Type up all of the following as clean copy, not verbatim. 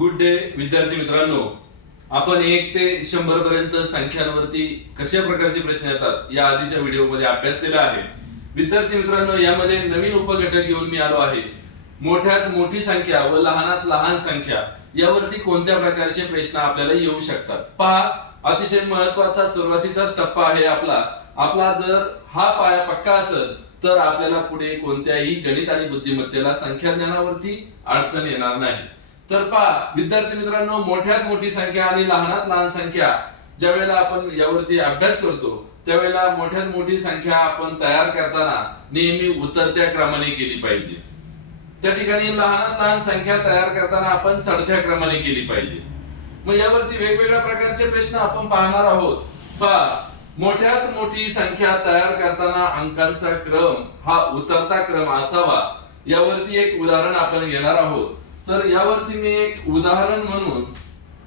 Good day विद्यार्थी मित्रांनो, आपण 1 ते 100 पर्यंत संख्यांवरती कशा प्रकारचे प्रश्न येतात या आधीच्या व्हिडिओमध्ये अभ्यासलेला आहे. विद्यार्थी मित्रांनो, यामध्ये नवीन उपघटक घेऊन मी आलो आहे. मोठ्यात मोठी संख्या व लहानात लहान संख्या यावरती कोणत्या प्रकारचे प्रश्न आपल्याला येऊ शकतात पहा. अतिशय महत्त्वाचा सुरुवातीचाच टप्पा आहे आपला जर हा पाया पक्का असेल तर आपल्याला पुढे कोणत्याही गणित आणि बुद्धिमत्तेला संख्या ज्ञानावरती अडचण येणार नाही. तर पहा विद्यार्थी मित्रांनो, मोठ्यात मोठी संख्या आणि लहानात लहान संख्या ज्या वेळेला आपण यावरती अभ्यास करतो त्यावेळेला मोठ्यात मोठी संख्या आपण तयार करताना नेहमी उतरत्या क्रमाने केली पाहिजे. त्या ठिकाणी लहानात लहान संख्या तयार करताना आपण चढत्या क्रमाने केली पाहिजे. मग यावरती वेगवेगळ्या प्रकारचे प्रश्न आपण पाहणार आहोत. पहा, मोठ्यात मोठी संख्या तयार करताना अंकांचा क्रम हा उतरता क्रम असावा यावरती एक उदाहरण आपण घेणार आहोत. तर यावरती मी एक उदाहरण म्हणून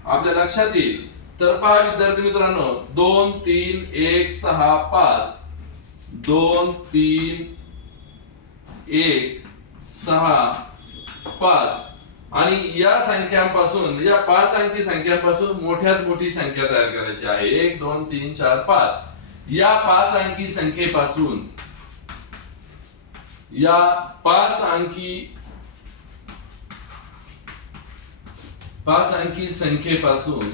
आपल्या लक्षात येईल. तर पहा विद्यार्थी मित्रांनो, 2 3 1 6 5 2 3 1 6 5 आणि या संख्यांपासून या 5 अंकी संख्यांपासून मोठ्यात मोठी संख्या तयार करायची आहे. 1 2 3 4 5 या 5 अंकी संख्येपासून या 5 अंकी संख्येपासून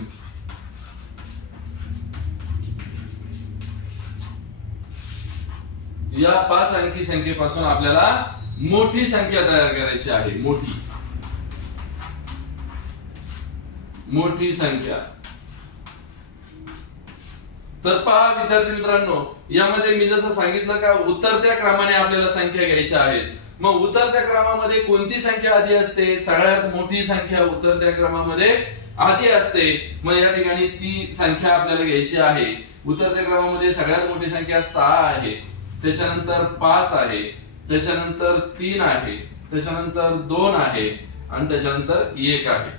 या 5 अंकी संख्येपासून आपल्याला मोठी संख्या तयार करायची आहे. मोठी संख्या. तर पहा विद्यार्थी मित्रांनो, यामध्ये मी जसं सांगितलं का उतरत्या क्रमाने आपल्याला संख्या घ्यायच्या आहेत. मग उतरत्या क्रमामध्ये कोणती संख्या आधी असते? सगळ्यात मोठी संख्या उतरत्या क्रमामध्ये आधी असते. मग या ठिकाणी ती संख्या आपल्याला घ्यायची आहे. उतरत्या क्रमामध्ये सगळ्यात मोठी संख्या 6 आहे, त्याच्यानंतर 5 आहे, त्याच्यानंतर 3 आहे, त्याच्यानंतर 2 आहे आणि त्याच्यानंतर 1 आहे.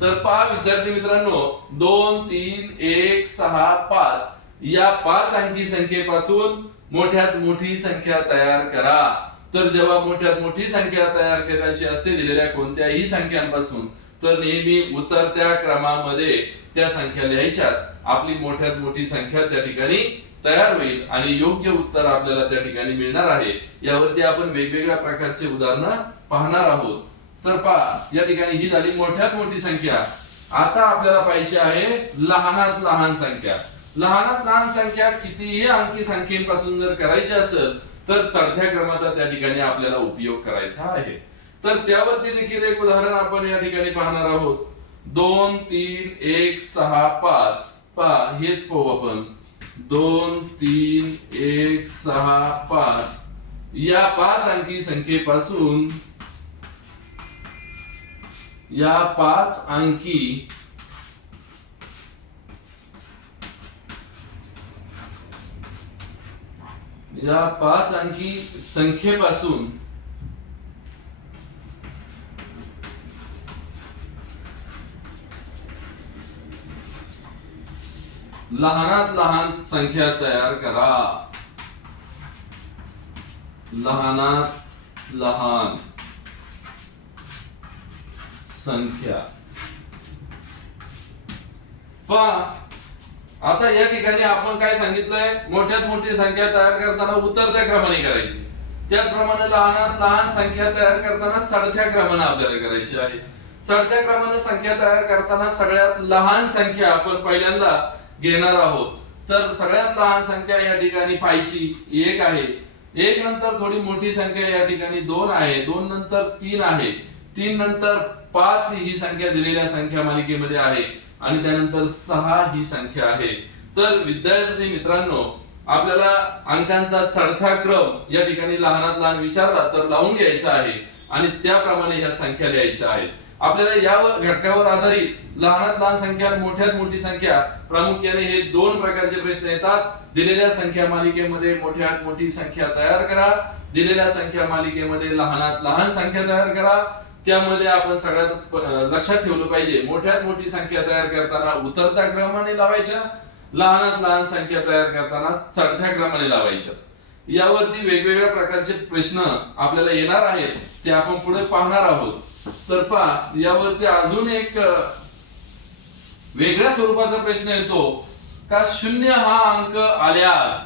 तर पहा विद्यार्थी मित्रांनो, 2 3 1 6 5 या 5 अंकी संख्येपासून मोठ्यात मोठी संख्या तयार करा. तर जेव्हा मोठ्यात मोठी संख्या तयार करायची असते दिलेल्या कोणत्याही संख्यांपासून, तर नेहमी उतरत्या क्रमामध्ये त्या संख्या लिहायच्या. आपली मोठ्यात मोठी संख्या त्या ठिकाणी तयार होईल आणि योग्य उत्तर आपल्याला त्या ठिकाणी मिळणार आहे. यावरती आपण वेगवेगळ्या प्रकारचे उदाहरणं पाहणार आहोत. तर पहा, या ठिकाणी ही झाली मोठ्यात मोठी संख्या. आता आपल्याला पाहिजे आहे लहानात लहान संख्या. लहानात लहान संख्या कितीही अंकी संख्येपासून जर करायची असेल तर चढत्या क्रमाचा त्या ठिकाणी आपल्याला उपयोग करायचा आहे. तर त्यावरती देखील एक उदाहरण आपण या ठिकाणी पाहणार आहोत. 2 3 1 6 5 पहा, हेच पाहू आपण. 2 3 1 6 5 या 5 अंकी संख्येपासून या 5 अंकी संख्येपासून लहानात लहान संख्या तयार करा. लहानात लहान संख्या. पहा, आता या ठिकाणी आपण काय सांगितलंय? मोठ्यात मोठी संख्या तयार करताना उतरत्या क्रमाने करायची. त्याचप्रमाणे लहानात लहान संख्या तयार करताना चढत्या क्रमाने आपल्याला करायची आहे. चढत्या क्रमाने संख्या तयार करताना सगळ्यात लहान संख्या आपण पहिल्यांदा घेणार आहोत. तर सगळ्यात लहान संख्या या ठिकाणी पाहिजे 1 आहे. 1 नंतर थोडी मोठी संख्या या ठिकाणी 2 आहे. 2 नंतर 3 आहे. 3 नंतर 5 ही संख्या दिलेल्या संख्या मालिकेमध्ये आहे आणि त्यानंतर 6 ही संख्या आहे. तर विद्यार्थी मित्रांनो, आपल्याला अंकांचा चढता क्रम या ठिकाणी लहानात लहान विचारला तर लावून घ्यायचा आहे आणि त्याप्रमाणे ह्या संख्या लिहायच्या आहेत. आपल्याला या घटकावर आधारित लहानात लहान संख्या मोठ्यात मोठी संख्या प्रामुख्याने हे 2 प्रकारचे प्रश्न येतात. दिलेल्या संख्या मालिकेमध्ये मोठ्यात मोठी संख्या तयार करा. दिलेल्या संख्या मालिकेमध्ये लहानात लहान संख्या तयार करा. त्यामध्ये आपण सगळ्यात लक्षात ठेवलं पाहिजे, मोठ्यात मोठी संख्या तयार करताना उतरत्या क्रमाने लावायच्या, लहानात लहान संख्या तयार करताना चढत्या क्रमाने लावायच्या. यावरती वेगवेगळ्या प्रकारचे प्रश्न आपल्याला येणार आहेत, ते आपण पुढे पाहणार आहोत. तर पहा यावरती अजून एक वेगळ्या स्वरूपाचा प्रश्न येतो का शून्य हा अंक आल्यास,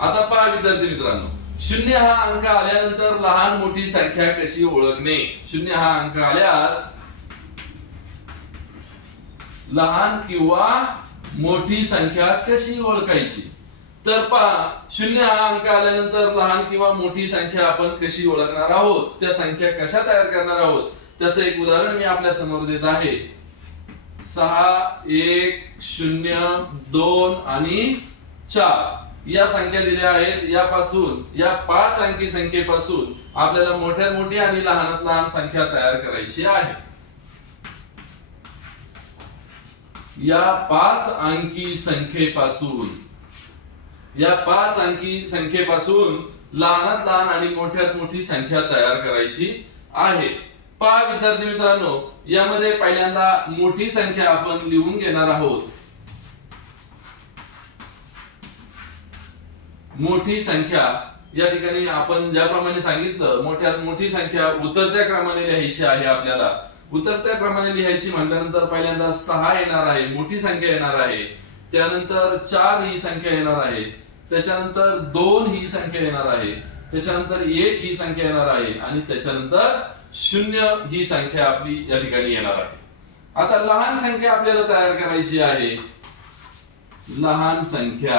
आता पहा विद्यार्थी मित्रांनो, शून्य हा अंक आल्यानंतर लहान मोठी संख्या कशी ओळखणे? शून्य हा अंक आल्यास लहान किंवा मोठी संख्या कशी ओळखायची? तर पहा शून्य हा अंक आल्यानंतर लहान किंवा मोठी संख्या आपण कशी ओळखणार आहोत, त्या संख्या कशा तयार करणार आहोत, त्याचं एक उदाहरण मी आपल्या समोर देत आहे. 6 1 0 2 आणि 4 या संख्या दिल्या आहेत. यापासून या 5 अंकी संख्येपासून आपल्याला मोठ्यात मोठी आणि लहानात लहान संख्या तयार करायची आहे. या 5 अंकी संख्येपासून लहानात लहान आणि मोठ्यात मोठी संख्या तयार करायची आहे. पहा विद्यार्थी मित्रांनो, यामध्ये पहिल्यांदा मोठी संख्या आपण लिहून घेणार आहोत. मोठी संख्या या ठिकाणी आपण ज्याप्रमाणे सांगितलं, मोठ्यात मोठी संख्या उतरत्या क्रमाने लिहायची आहे. आपल्याला उतरत्या क्रमाने लिहायची म्हटल्यानंतर पहिल्यांदा 6 येणार आहे, मोठी संख्या येणार आहे. त्यानंतर 4 ही संख्या येणार आहे. त्याच्यानंतर 2 ही संख्या येणार आहे. त्याच्यानंतर 1 ही संख्या येणार आहे आणि त्याच्यानंतर 0 ही संख्या आपली या ठिकाणी येणार आहे. आता लहान संख्या आपल्याला तयार करायची आहे. लहान संख्या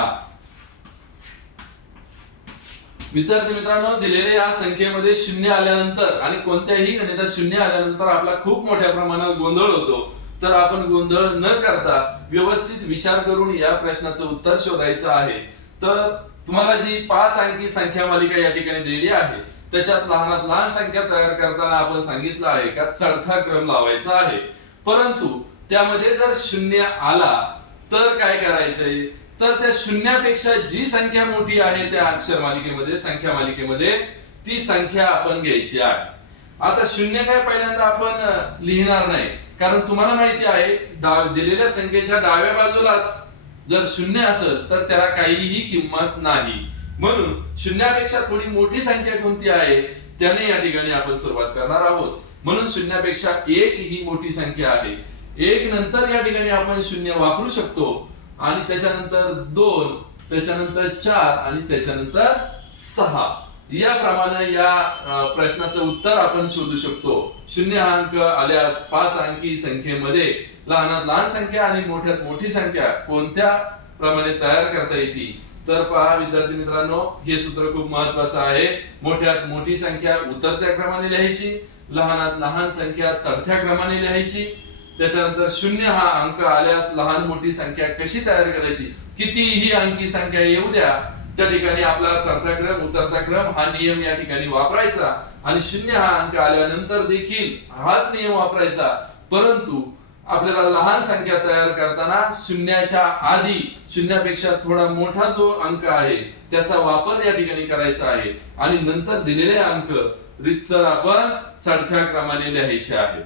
विद्यार्थी मित्रांनो, दिलेल्या या संख्येमध्ये 0 आल्यानंतर आणि कोणत्याही गणितात 0 आल्यानंतर आपला खूप मोठ्या प्रमाणात गोंधळ होतो. तर आपण गोंधळ न करता व्यवस्थित विचार करून या प्रश्नाचं उत्तर शोधायचं आहे. तर तुम्हाला जी 5 अंकी संख्या मालिका या ठिकाणी दिलेली आहे, त्याच्यात लहानात लहान संख्या तयार करताना आपण सांगितलं आहे का चढता क्रम लावायचा आहे. परंतु त्यामध्ये जर 0 आला तर काय करायचंय? तर त्या शून्यापेक्षा जी संख्या मोठी आहे त्या अक्षर मालिकेमध्ये, संख्या मालिकेमध्ये, ती संख्या आपण घ्यायची आहे. आता 0 काय पहिल्यांदा आपण लिहिणार नाही, कारण तुम्हाला माहिती आहे दिलेल्या संख्येच्या डाव्या बाजूलाच जर 0 असेल तर त्याला काहीही किंमत नाही. म्हणून शून्यापेक्षा थोडी मोठी संख्या कोणती आहे त्याने या ठिकाणी आपण सुरुवात करणार आहोत. म्हणून शून्यापेक्षा 1 ही मोठी संख्या आहे. 1 नंतर या ठिकाणी आपण 0 वापरू शकतो आणि त्याच्यानंतर 2, त्याच्यानंतर 4 आणि त्याच्यानंतर 6 याप्रमाणे या प्रश्नाचं उत्तर आपण शोधू शकतो. 0 हा अंक आल्यास 5 अंकी संख्येमध्ये लहानात लहान संख्या आणि मोठ्यात मोठी संख्या कोणत्या प्रमाणे तयार करता येते? तर पहा विद्यार्थी मित्रांनो, हे सूत्र खूप महत्वाचं आहे. मोठ्यात मोठी संख्या उतरत्या क्रमाने लिहायची, लहानात लहान संख्या चढत्या क्रमाने लिहायची. त्याच्यानंतर 0 हा अंक आल्यास लहान मोठी संख्या कशी तयार करायची? कितीही अंकी संख्या येऊ द्या, त्या ठिकाणी आपला चढता क्रम उतरता क्रम हा नियम या ठिकाणी वापरायचा आणि 0 हा अंक आल्यानंतर देखील हाच नियम वापरायचा. परंतु आपल्याला लहान संख्या तयार करताना शून्याच्या आधी शून्यापेक्षा थोडा मोठा जो अंक आहे त्याचा वापर या ठिकाणी करायचा आहे आणि नंतर दिलेले अंक रितसर आपण चढत्या क्रमाने लिहायचे आहेत.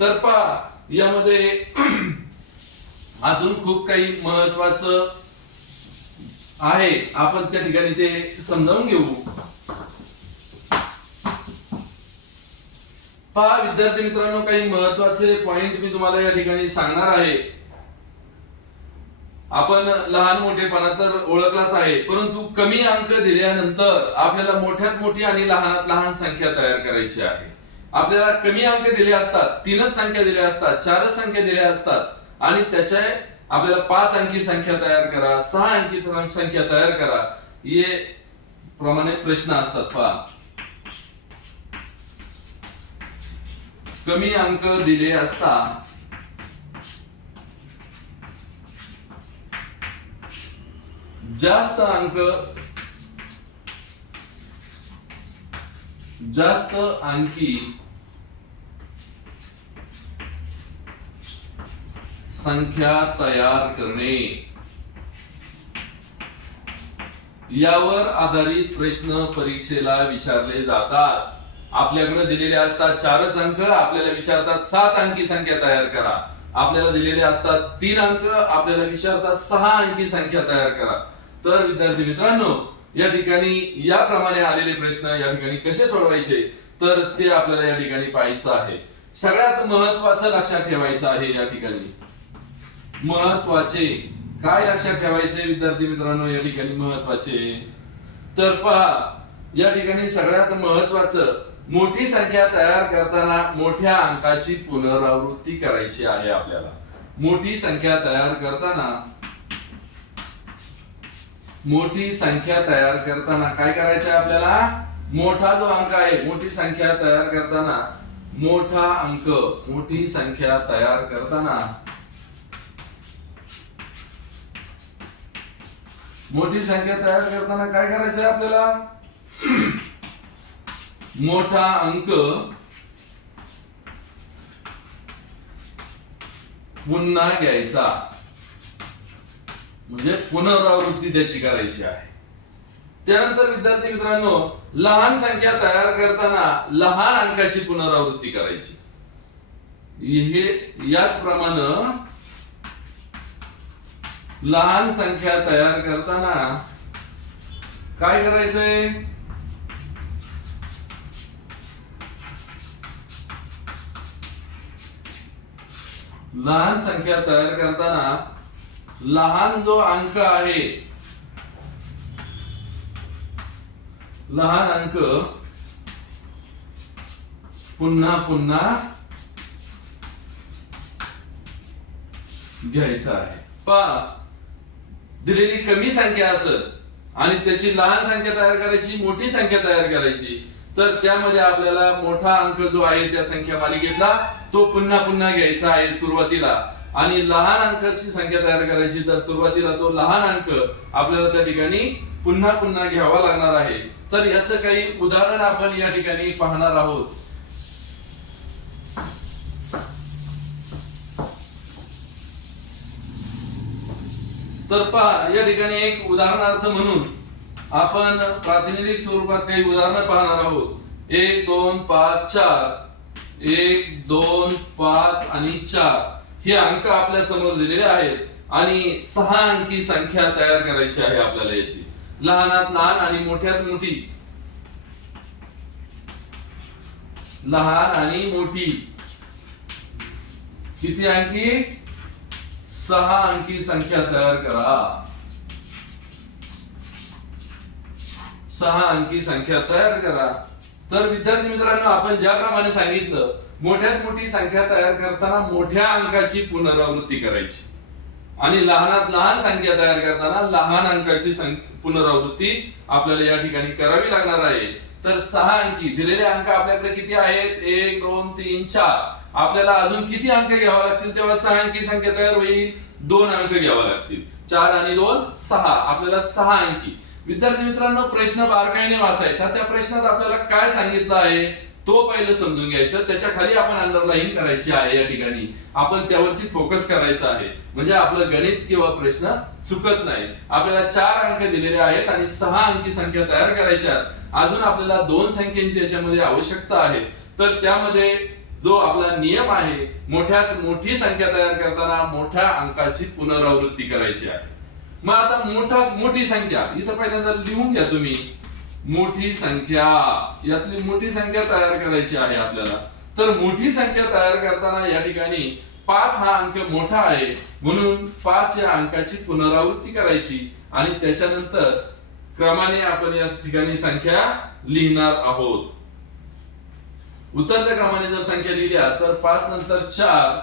तर पहा यामध्ये अजून खूप काही महत्वाचं आहे, आपण त्या ठिकाणी ते समजावून घेऊ. पहा विद्यार्थी मित्रांनो, काही महत्वाचे पॉइंट मी तुम्हाला या ठिकाणी सांगणार आहे. आपण लहान मोठेपणा तर ओळखलाच आहे, परंतु कमी अंक दिल्यानंतर आपल्याला मोठ्यात मोठी आणि लहानात लहान संख्या तयार करायची आहे. आपल्याला कमी अंक दिले असतात, 3च संख्या दिल्या असतात, 4च संख्या दिल्या असतात आणि त्याच्या आपल्याला 5 अंकी संख्या तयार करा, 6 अंकी संख्या तयार करा, हे प्रमाणे प्रश्न असतात. पहा कमी अंक दिले असता जास्त अंकी संख्या तयार करणे, यावर आधारित प्रश्न परीक्षेला विचारले जातात. आपल्याकडे दिलेले असतात 4च अंक, आपल्याला विचारतात 7 अंकी संख्या तयार करा. आपल्याला दिलेले असतात 3 अंक, आपल्याला विचारतात 6 अंकी संख्या तयार करा. तर विद्यार्थी मित्रांनो, या ठिकाणी याप्रमाणे आलेले प्रश्न या ठिकाणी कसे सोडवायचे तर ते आपल्याला या ठिकाणी पाहायचं आहे. सगळ्यात महत्वाचं लक्षात ठेवायचं आहे या ठिकाणी, महत्वाचे काय लक्षात ठेवायचे विद्यार्थी मित्रांनो या ठिकाणी महत्वाचे, तर पहा या ठिकाणी सगळ्यात महत्वाचं मोठी संख्या तयार करताना मोठ्या अंकाची पुनरावृत्ती करायची आहे आपल्याला। मोठी संख्या तयार करताना काय करायचं आहे आपल्याला, मोठा जो अंक आहे, मोठी संख्या तयार करताना मोठा अंक, मोठी संख्या तयार करताना काय करायचं आहे आपल्याला, मोठा अंक पुन्हा घ्यायचा, म्हणजे पुनरावृत्ती त्याची करायची आहे। त्यानंतर विद्यार्थी मित्रांनो लहान संख्या तयार करताना लहान अंकाची पुनरावृत्ती करायची। हे याचप्रमाणे लहान संख्या तयार करताना काय करायचंय, लहान संख्या तयार करताना लहान जो अंक आहे, लहान अंक पुन्हा घ्यायचा आहे। पहा दिलेली कमी संख्या असत आणि त्याची लहान संख्या तयार करायची, मोठी संख्या तयार करायची, तर त्यामध्ये आपल्याला मोठा अंक जो आहे त्या संख्या मालिकेतला तो पुन्हा घ्यायचा आहे सुरुवातीला, आणि लहान अंकाची संख्या तयार करायची तर सुरुवातीला तो लहान अंक आपल्याला त्या ठिकाणी पुन्हा घ्यावा लागणार आहे। तर याचं काही उदाहरण आपण या ठिकाणी पाहणार आहोत। तर पहा या ठिकाणी एक उदाहरणार्थ म्हणून आपण प्रातिनिधिक स्वरूपात काही उदाहरणं पाहणार आहोत। 1 2 5 4 1 2 5 आणि 4 हे अंक आपल्या समोर दिलेले आहेत आणि 6 अंकी संख्या तयार करायची आहे आपल्याला याची, लहानात लहान आणि मोठ्यात मोठी, लहान आणि मोठी किती अंकी, 6 अंकी संख्या तयार करा, 6 अंकी संख्या तयार करा। तर विद्यार्थी मित्रांनो आपण ज्याप्रमाणे सांगितलं मोठ्यात मोठी संख्या तयार करताना मोठ्या अंकाची पुनरावृत्ती करायची आणि लहानात लहान संख्या तयार करताना लहान अंकाची पुनरावृत्ती आपल्याला या ठिकाणी करावी लागणार आहे। तर 6 अंकी दिलेले अंक आपल्याकडे किती आहेत, 1 2 3 4, आपल्याला अजून किती अंक घ्यावे लागतील तेव्हा 6 अंकी संख्या तयार होईल, 2 अंक घ्यावे लागतील, 4 आणि 2 6, आपल्याला 6 अंकी। विद्यार्थी मित्रांनो प्रश्न बारकाईने वाचायचा, त्या प्रश्नात आपल्याला काय सांगितलं आहे तो पहिले समजून घ्यायचं, त्याच्या खाली आपण अंडरलाईन करायची आहे, या ठिकाणी आपण त्यावरती फोकस करायचा आहे, म्हणजे आपलं गणित किंवा प्रश्न चुकत नाही। आपल्याला 4 अंक दिलेले आहेत आणि 6 अंकी संख्या तयार करायच्या, अजून आपल्याला 2 संख्यांची याच्यामध्ये आवश्यकता आहे। तर त्यामध्ये जो आपला नियम आहे मोठ्यात मोठी संख्या तयार करताना मोठ्या अंकाची पुनरावृत्ती करायची आहे। मग आता मोठी संख्या इथं पहिल्यांदा लिहून घ्या तुम्ही, मोठी संख्या, यातली मोठी संख्या तयार करायची आहे आपल्याला। तर मोठी संख्या तयार करताना या ठिकाणी 5 हा अंक मोठा आहे म्हणून 5 या अंकाची पुनरावृत्ती करायची आणि त्याच्यानंतर क्रमाने आपण या ठिकाणी संख्या लिहिणार आहोत। उतरत्या क्रमाने जर संख्या लिहिल्या तर 5 नंतर 4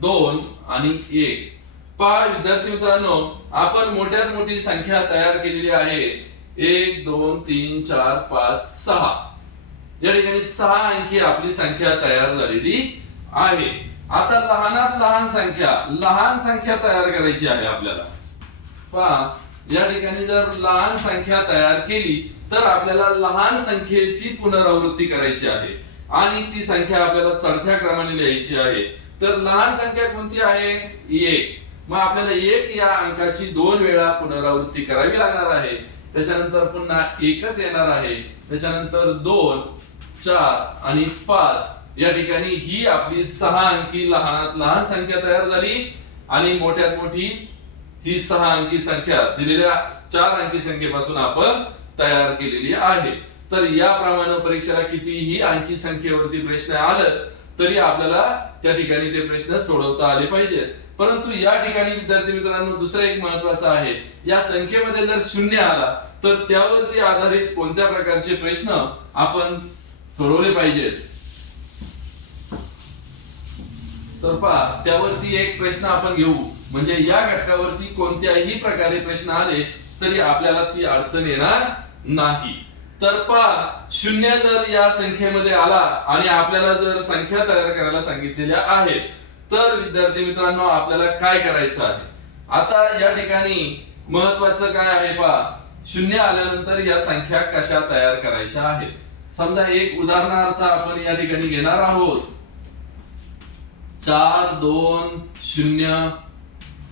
2 आणि 1। पहा विद्यार्थी मित्रांनो आपण मोठ्यात मोठी संख्या तयार केलेली आहे 1 2 3 4 5 6, या ठिकाणी 6 अंकी आपली संख्या तयार झालेली आहे। आता लहानात लहान संख्या तयार करायची आहे आपल्याला। पहा या ठिकाणी जर लहान संख्या तयार केली तर आपल्याला लहान संख्येची पुनरावृत्ती करायची आहे आणि ती संख्या आपल्याला चढत्या क्रमाने लिहायची आहे। तर लहान संख्या कोणती आहे, 1, मग आपल्याला 1 या अंकाची 2 वेळा पुनरावृत्ती करावी लागणार आहे, त्याच्यानंतर पुन्हा 1च येणार आहे, त्याच्यानंतर 2 4 आणि 5, या ठिकाणी ही आपली 6 अंकी लहानात लहान संख्या तयार झाली आणि मोठ्यात मोठी ही 6 अंकी संख्या दिलेल्या 4 अंकी संख्येपासून आपण तयार केलेली आहे। तर याप्रमाणे परीक्षेला कितीही अंकी संख्येवरती प्रश्न आलं तरी आपल्याला त्या ठिकाणी ते प्रश्न सोडवता आले पाहिजेत. परंतु या ठिकाणी विद्यार्थी मित्रांनो दुसरं एक महत्वाचं आहे, या संख्येमध्ये जर शून्य आला तर त्यावरती आधारित कोणत्या प्रकारचे प्रश्न आपण सोडवले पाहिजेत. तर पहा, त्यावरती एक प्रश्न आपण घेऊ, म्हणजे या घटकावरती कोणत्याही प्रकारे प्रश्न आले तरी आपल्याला ती अडचण येणार नाही. तर पहा, शून्य जर या संख्येमध्ये आला आणि आपल्याला जर संख्या तयार करायला सांगितलेल्या आहेत तर विद्यार्थी मित्रांनो आपल्याला काय करायचं आहे. आता या ठिकाणी महत्वाचं काय आहे पहा, शून्य आल्यानंतर या संख्या कशा तयार करायच्या आहेत. समजा एक उदाहरणार्थ आपण या ठिकाणी घेणार आहोत 4 2 0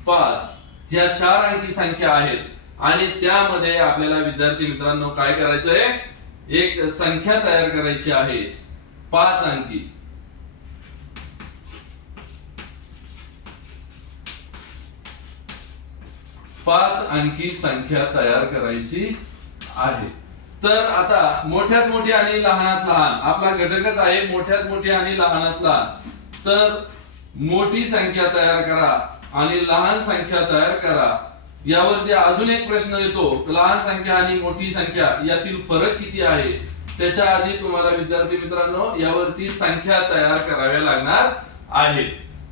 5 ह्या 4 अंकी संख्या आहेत आणि त्यामध्ये आपल्याला विद्यार्थी मित्रांनो काय करायचंय, एक संख्या तयार करायची आहे 5 अंकी. पाच अंकी संख्या तयार करायची आहे. तर आता मोठ्यात मोठी आणि लहानात लहान आपला घटकच आहे, मोठ्यात मोठी आणि लहानात लहान. तर मोठी संख्या तयार करा आणि लहान संख्या तयार करा. यावरती अजून एक प्रश्न येतो, लहान संख्या आणि मोठी संख्या यातील फरक किती आहे. त्याच्या आधी तुम्हाला विद्यार्थी मित्रांनो यावरती संख्या तयार कराव्या लागणार आहे.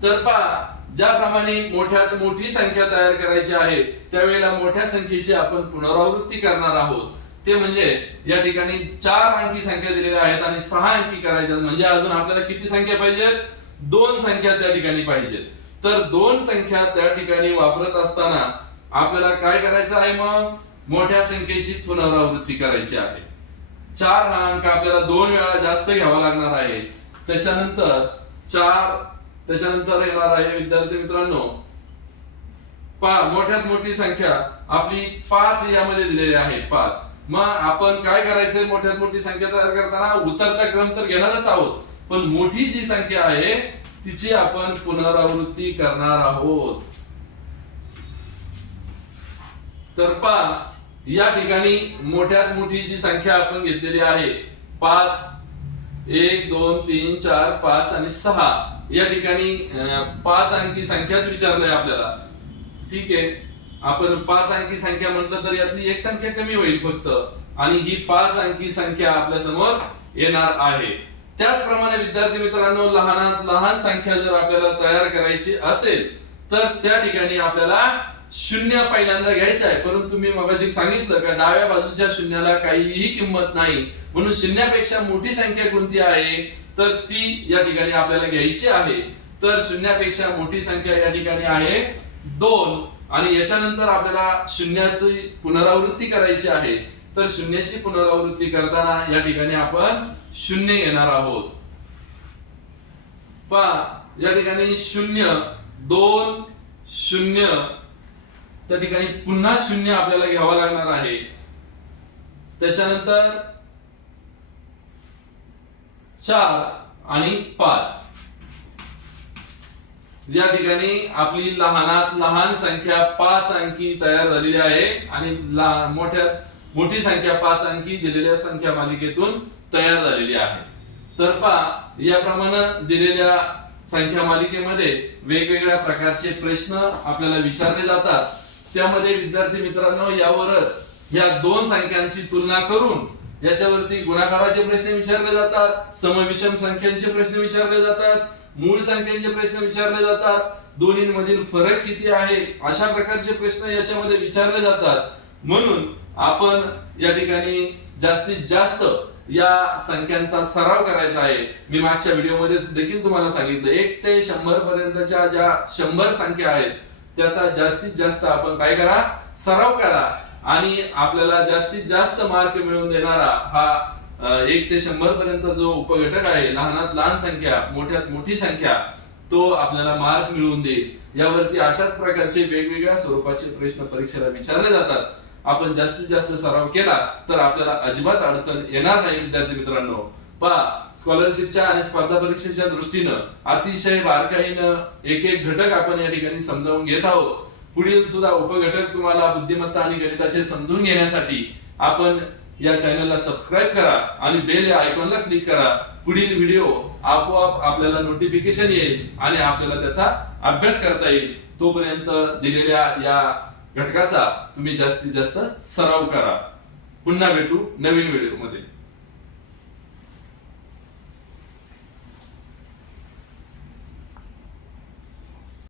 तर पहा, ज्याप्रमाणे मोठ्यात मोठी संख्या तयार करायची आहे त्यावेळेला मोठ्या संख्येची आपण पुनरावृत्ती करणार आहोत. ते म्हणजे या ठिकाणी 4 अंकी संख्या दिलेल्या आहेत आणि 6 अंकी करायच्या, म्हणजे अजून आपल्याला किती संख्या पाहिजेत, 2 संख्या त्या ठिकाणी पाहिजेत. तर 2 संख्या त्या ठिकाणी वापरत असताना आपल्याला काय करायचं आहे, मग मोठ्या संख्येची पुनरावृत्ती करायची आहे. 4 हा अंक आपल्याला 2 वेळा जास्त घ्यावा लागणार आहे. त्याच्यानंतर 4 त्याच्यानंतर येणार आहे विद्यार्थी मित्रांनो मोठ्यात मोठी संख्या आपली 5 यामध्ये दिलेली आहे 5. मग आपण काय करायचंय, मोठ्यात मोठी संख्या तयार करताना उतरता क्रम तर घेणारच आहोत, पण मोठी जी संख्या आहे तिची आपण पुनरावृत्ती करणार आहोत. तर पहा, या ठिकाणी मोठ्यात मोठी जी संख्या आपण घेतलेली आहे 5, 1 2 3 4 5 आणि 6 या ठिकाणी 5 अंकी संख्याच विचारलंय आपल्याला. ठीक आहे, आपण 5 अंकी संख्या म्हटलं तर यातली एक संख्या कमी होईल फक्त आणि ही 5 अंकी संख्या आपल्या समोर येणार आहे. त्याचप्रमाणे विद्यार्थी मित्रांनो लहानात लहान संख्या जर आपल्याला तयार करायची असेल तर त्या ठिकाणी आपल्याला शून्य पहिल्यांदा घ्यायचं आहे. परंतु मी मगाशी सांगितलं का डाव्या बाजूच्या शून्याला काहीही किंमत नाही, म्हणून शून्यापेक्षा मोठी संख्या कोणती आहे तर ती या ठिकाणी आपल्याला घ्यायची आहे. तर शून्यापेक्षा मोठी संख्या या ठिकाणी आहे 2 आणि याच्यानंतर आपल्याला शून्याची पुनरावृत्ती करायची आहे. तर शून्याची पुनरावृत्ती करताना या ठिकाणी आपण 0 येणार आहोत. पहा, या ठिकाणी 0 2 0 त्या ठिकाणी पुन्हा 0 आपल्याला घ्यावा लागणार आहे. त्याच्यानंतर 4 आणि 5 या ठिकाणी आपली लहानात लहान संख्या 5 अंकी तयार झालेली आहे आणि मोठ्यात मोठी संख्या 5 अंकी दिलेल्या संख्या मालिकेतून तयार झालेली आहे. तर पहा, याप्रमाणे दिलेल्या संख्या मालिकेमध्ये वेगवेगळ्या प्रकारचे प्रश्न आपल्याला विचारले जातात. त्यामध्ये विद्यार्थी मित्रांनो यावरच या 2 संख्यांची तुलना करून याच्यावरती गुणाकाराचे प्रश्न विचारले जातात, समविषम संख्यांचे प्रश्न विचारले जातात, मूळ संख्यांचे प्रश्न विचारले जातात, दोन्हींमधील फरक किती आहे अशा प्रकारचे प्रश्न याच्यामध्ये विचारले जातात. म्हणून आपण या ठिकाणी जास्तीत जास्त या संख्यांचा सराव करायचा आहे. मी मागच्या व्हिडिओमध्ये देखील तुम्हाला सांगितलं 1 ते 100 पर्यंतच्या ज्या 100 संख्या आहेत त्याचा जास्तीत जास्त आपण काय करा, सराव करा आणि आपल्याला जास्तीत जास्त मार्क मिळवून देणारा हा 1 ते 100 पर्यंत जो उपघटक आहे, लहानात लहान संख्या मोठ्यात मोठी संख्या, तो आपल्याला मार्क मिळवून देईल. यावरती अशाच प्रकारचे वेगवेगळ्या स्वरूपाचे प्रश्न परीक्षेला विचारले जातात. आपण जास्तीत जास्त सराव केला तर आपल्याला अजिबात अडचण येणार नाही. विद्यार्थी मित्रांनो पहा, स्कॉलरशिपच्या आणि स्पर्धा परीक्षेच्या दृष्टीनं अतिशय बारकाईनं एक एक घटक आपण या ठिकाणी समजावून घेत आहोत. पुढील सुद्धा उपघटक तुम्हाला बुद्धिमत्ता आणि गणिताचे समजून घेण्यासाठी आपण या चॅनलला सबस्क्राईब करा आणि बेल या आयकॉनला क्लिक करा. पुढील व्हिडिओ आपोआप आपल्याला नोटिफिकेशन येईल आणि आपल्याला त्याचा अभ्यास करता येईल. तोपर्यंत दिलेल्या या घटकाचा तुम्ही जास्तीत जास्त सराव करा. पुन्हा भेटू नवीन व्हिडिओ मध्ये.